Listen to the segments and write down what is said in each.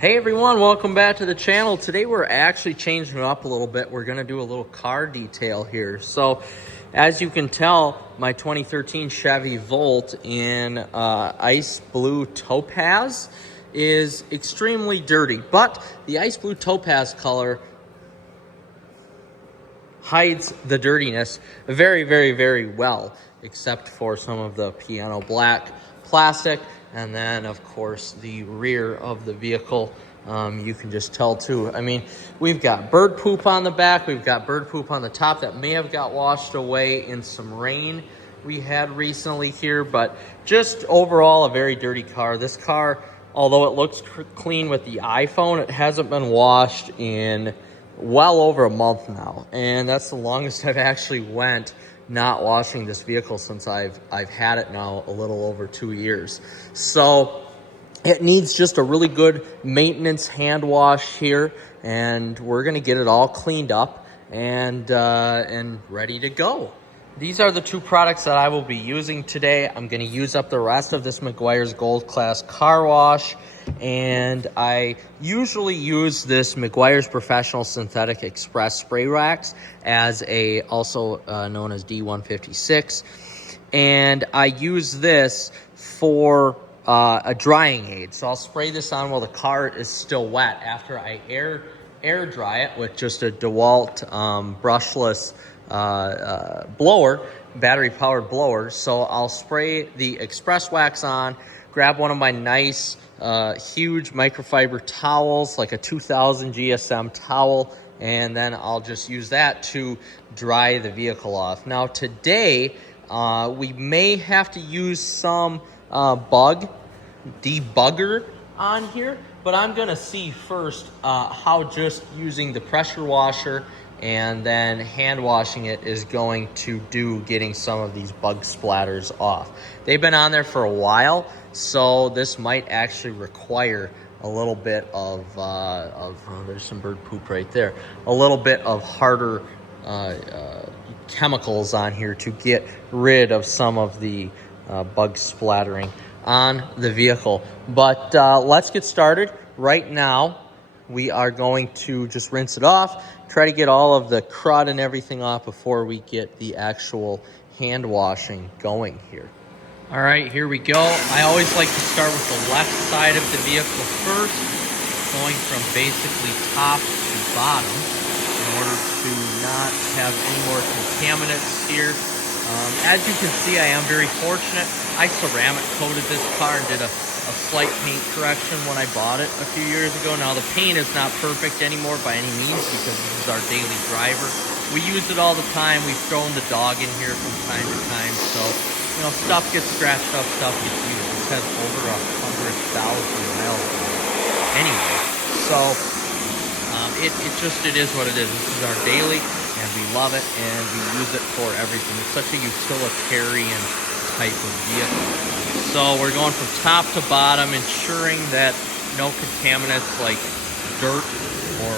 Hey everyone, welcome back to the channel. Today we're actually changing it up a little bit. We're gonna do a little car detail here. So as you can tell, my 2013 Chevy Volt in ice blue topaz is extremely dirty, but the ice blue topaz color hides the dirtiness very, very, very well, except for some of the piano black plastic. And then, of course, the rear of the vehicle, you can just tell too. I mean, we've got bird poop on the back. We've got bird poop on the top that may have got washed away in some rain we had recently here. But just overall, a very dirty car. This car, although it looks clean with the iPhone, it hasn't been washed in well over a month now. And that's the longest I've actually went not washing this vehicle since I've had it now a little over 2 years. So it needs just a really good maintenance hand wash here, and we're gonna get it all cleaned up and ready to go. These are the two products that I will be using today. I'm gonna use up the rest of this Meguiar's Gold Class car wash, and I usually use this Meguiar's Professional Synthetic Express spray wax as also known as D156, and I use this for a drying aid. So I'll spray this on while the car is still wet after I air dry it with just a DeWalt brushless blower, battery powered blower. So I'll spray the express wax on, grab one of my nice huge microfiber towels, like a 2000 GSM towel, and then I'll just use that to dry the vehicle off. Now today we may have to use some bug debugger on here, but I'm gonna see first how just using the pressure washer and then hand washing it is going to do getting some of these bug splatters off. They've been on there for a while, so this might actually require a little bit of oh, there's some bird poop right there, a little bit of harder chemicals on here to get rid of some of the bug splattering on the vehicle. But let's get started. Right now we are going to just rinse it off, try to get all of the crud and everything off before we get the actual hand washing going here. All right, here we go. I always like to start with the left side of the vehicle first, going from basically top to bottom in order to not have any more contaminants here. As you can see, I am very fortunate. I ceramic coated this car and did a slight paint correction when I bought it a few years ago. Now the paint is not perfect anymore by any means because this is our daily driver. We use it all the time. We've thrown the dog in here from time to time, so you know, stuff gets scratched up, stuff gets used. This has over 100,000 miles on it anyway. So it is what it is. This is our daily, and we love it, and we use it for everything. It's such a utilitarian type of vehicle. So we're going from top to bottom, ensuring that no contaminants like dirt or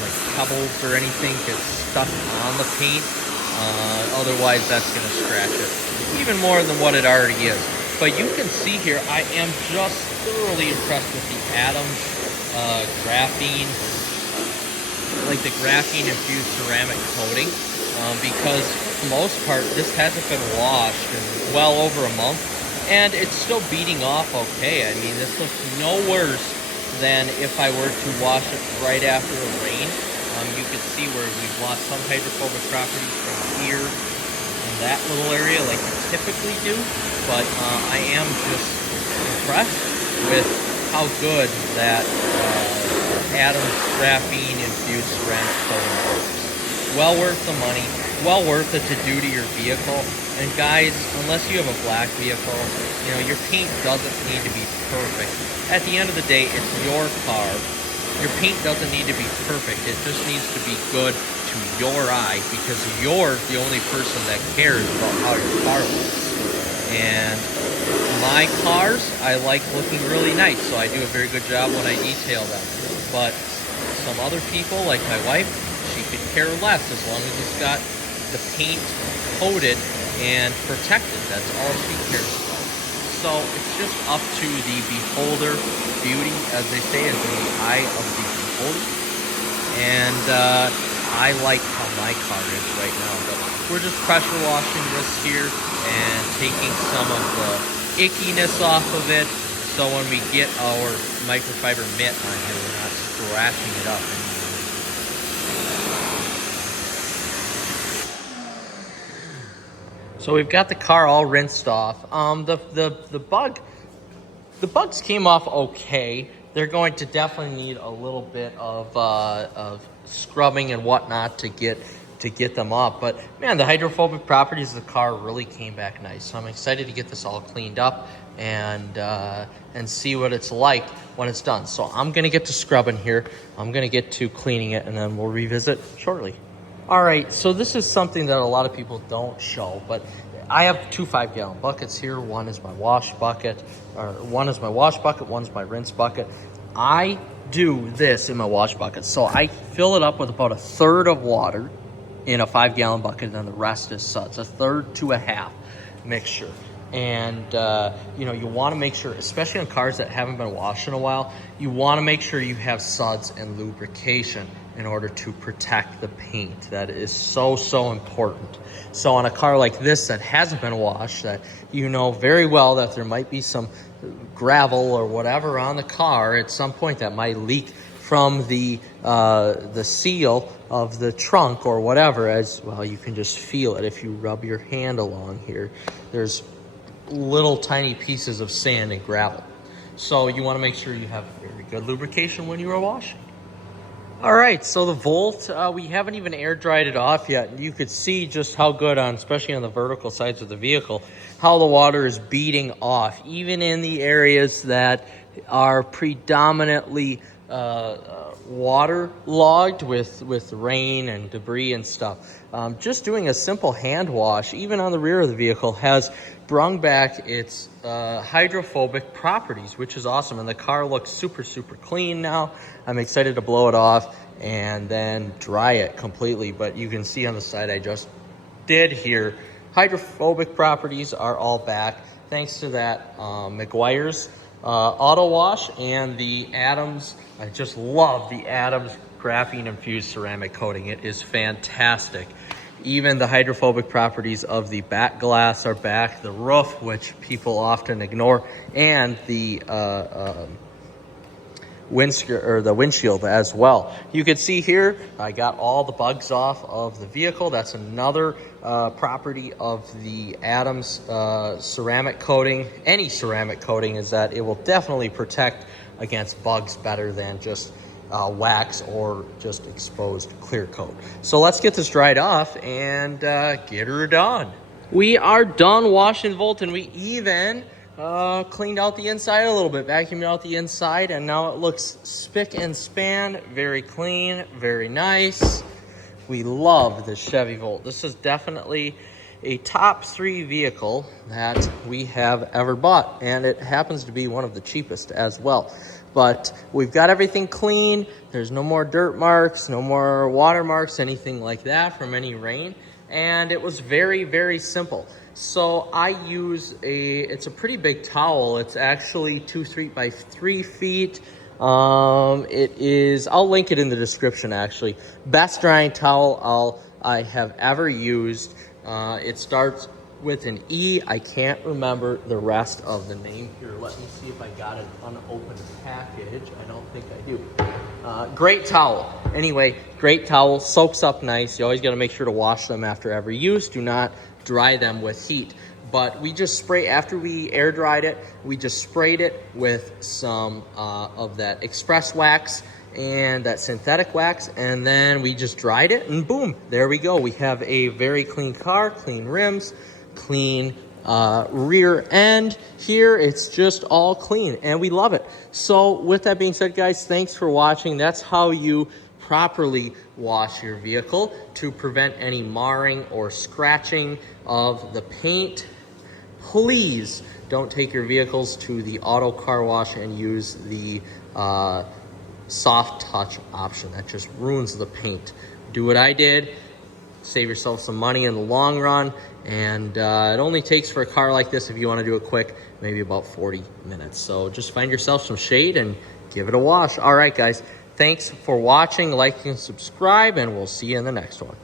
like pebbles or anything get stuck on the paint. Otherwise, that's going to scratch it even more than what it already is. But you can see here, I am just thoroughly impressed with the Adams graphene, like the graphene infused ceramic coating, because for the most part, this hasn't been washed in well over a month, and it's still beating off okay. I mean, this looks no worse than if I were to wash it right after the rain. You can see where we've lost some hydrophobic properties from here in that little area like you typically do, but I am just impressed with how good that Adams graphene infused ceramic coating works. Well worth the money, well worth it to do to your vehicle. And guys, unless you have a black vehicle, you know, your paint doesn't need to be perfect. At the end of the day, it's your car. Your paint doesn't need to be perfect. It just needs to be good to your eye, because you're the only person that cares about how your car looks. And my cars, I like looking really nice, so I do a very good job when I detail them. But some other people, like my wife, she could care less as long as it's got the paint coated and protected. That's all she cares about. So it's just up to the beholder. Beauty, as they say, is in the eye of the beholder. And I like how my car is right now. But we're just pressure washing this here and taking some of the ickiness off of it. So when we get our microfiber mitt on here, we're not scratching it up anymore. So we've got the car all rinsed off. The bugs came off okay. They're going to definitely need a little bit of scrubbing and whatnot to get them off. But man, the hydrophobic properties of the car really came back nice. So I'm excited to get this all cleaned up and see what it's like when it's done. So I'm gonna get to scrubbing here. I'm gonna get to cleaning it, and then we'll revisit shortly. All right, so this is something that a lot of people don't show, but I have two 5-gallon buckets here. One is my wash bucket, one's my rinse bucket. I do this in my wash bucket. So I fill it up with about 1/3 of water in a 5-gallon bucket, and then the rest is suds, 1/3 to 1/2 mixture. And you want to make sure, especially on cars that haven't been washed in a while, you want to make sure you have suds and lubrication in order to protect the paint. That is so important. So on a car like this that hasn't been washed, that you know very well that there might be some gravel or whatever on the car at some point that might leak from the seal of the trunk or whatever, as well, you can just feel it if you rub your hand along here. There's little tiny pieces of sand and gravel. So you want to make sure you have very good lubrication when you are washing. All right, so the Volt, we haven't even air dried it off yet. You could see just how good especially on the vertical sides of the vehicle, how the water is beating off, even in the areas that are predominantly waterlogged with rain and debris and stuff. Just doing a simple hand wash, even on the rear of the vehicle, has brung back its hydrophobic properties, which is awesome. And the car looks super clean now. I'm excited to blow it off and then dry it completely. But you can see on the side I just did here, hydrophobic properties are all back thanks to that Meguiar's auto wash and the Adams. I just love the Adams graphene infused ceramic coating. It is fantastic. Even the hydrophobic properties of the back glass are back, the roof, which people often ignore, and the windshield as well. You can see here, I got all the bugs off of the vehicle. That's another property of the Adams ceramic coating. Any ceramic coating is that it will definitely protect against bugs better than just wax or just exposed clear coat. So let's get this dried off and get her done. We are done washing Volt, and we even cleaned out the inside a little bit, vacuumed out the inside, and now it looks spick and span, very clean, very nice. We love this Chevy Volt. This is definitely a top 3 vehicle that we have ever bought, and it happens to be one of the cheapest as well. But we've got everything clean. There's no more dirt marks, no more water marks, anything like that from any rain. And it was very simple. So I use it's a pretty big towel. It's actually 2 feet by 3 feet. It is, I'll link it in the description actually. Best drying towel I have ever used. It starts with an E. I can't remember the rest of the name here. Let me see if I got an unopened package. I don't think I do. Great towel. Anyway, great towel, soaks up nice. You always got to make sure to wash them after every use. Do not dry them with heat. But we just spray, after we air dried it, we just sprayed it with some of that express wax and that synthetic wax, and then we just dried it, and boom, there we go. We have a very clean car, clean rims, clean rear end here. It's just all clean, and we love it. So with that being said, guys, thanks for watching. That's how you properly wash your vehicle to prevent any marring or scratching of the paint. Please don't take your vehicles to the auto car wash and use the soft touch option. That just ruins the paint. Do what I did. Save yourself some money in the long run. And it only takes, for a car like this, if you want to do it quick, maybe about 40 minutes. So just find yourself some shade and give it a wash. All right, guys, thanks for watching, like, and subscribe, and we'll see you in the next one.